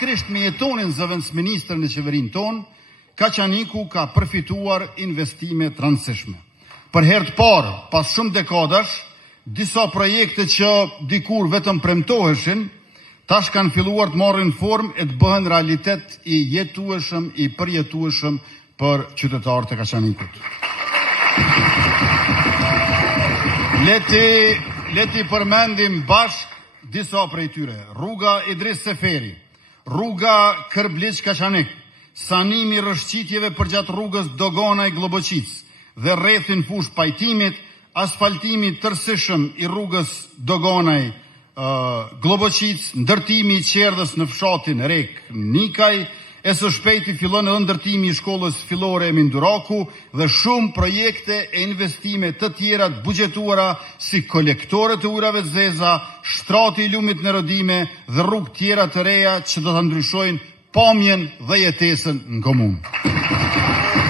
Krisht me jetonin zëvendësministër në qeverinë tonë, Kaçaniku ka përfituar investime të rëndësishme. Për herë të parë, pas shumë dekadash, disa projekte që dikur vetëm premtoheshin, tash kanë filluar të marrin formë e të bëhen realitet i jetueshëm, i përjetueshëm për qytetarët e Kaçanikut. Leti përmendim bashk disa prej tyre. Rruga Idris Seferi, rruga Kërbliç-Kaçanik, sanimi rrëshqitjeve përgjatë rrugës Dogonaj-Globoqic dhe rrethin fush pajtimit, asfaltimi tërësishëm i rrugës Dogonaj-Globoqic, ndërtimi i qerdhës në fshatin Rek-Nikaj, e së shpejti fillon edhe ndërtimi i shkollës fillore e Minduraku dhe shumë projekte e investime të tjera të buxhetuara si kolektore të ujrave të zeza, shtrati i lumit në Rodime dhe rrugë tjera të reja që do të ndryshojnë pamjen dhe jetesën në komunë.